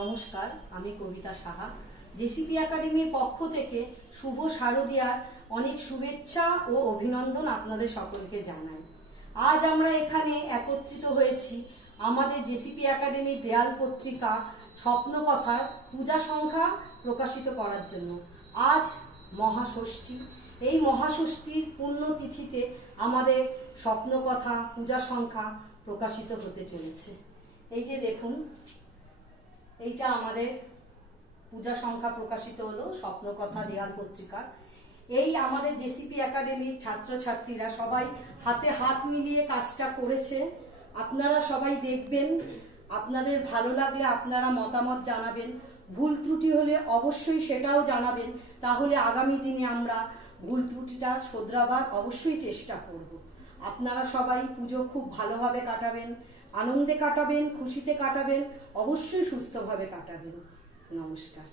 নমস্কার, আমি কবিতা সাহা। জেসিপি একাডেমির পক্ষ থেকে শুভ শারদীয়ার অনেক শুভেচ্ছা ও অভিনন্দন আপনাদের সকলকে জানাই। আজ আমরা এখানে একত্রিত হয়েছি আমাদের জেসিপি একাডেমির দেয়াল পত্রিকা স্বপ্নকথার পূজা সংখ্যা প্রকাশিত করার জন্য। আজ মহাষষ্ঠী। এই মহাষষ্ঠীর পুণ্যতিথিতে আমাদের স্বপ্নকথা পূজা সংখ্যা প্রকাশিত হতে চলেছে। এই যে দেখুন, এইটা আমাদের পূজা সংখ্যা প্রকাশিত হলো স্বপ্নকথা দেয়াল পত্রিকা। এই আমাদের জেসিপি একাডেমির ছাত্রছাত্রীরা সবাই হাতে হাত মিলিয়ে কাজটা করেছে। আপনারা সবাই দেখবেন, আপনাদের ভালো লাগলে আপনারা মতামত জানাবেন, ভুল ত্রুটি হলে অবশ্যই সেটাও জানাবেন। তাহলে আগামী দিনে আমরা ভুল ত্রুটিটা শোধরাবার অবশ্যই চেষ্টা করব। আপনারা সবাই পুজো খুব ভালোভাবে কাটাবেন, আনন্দে কাটাবেন, খুশিতে কাটাবেন, অবশ্যই সুস্থভাবে কাটাবেন। নমস্কার।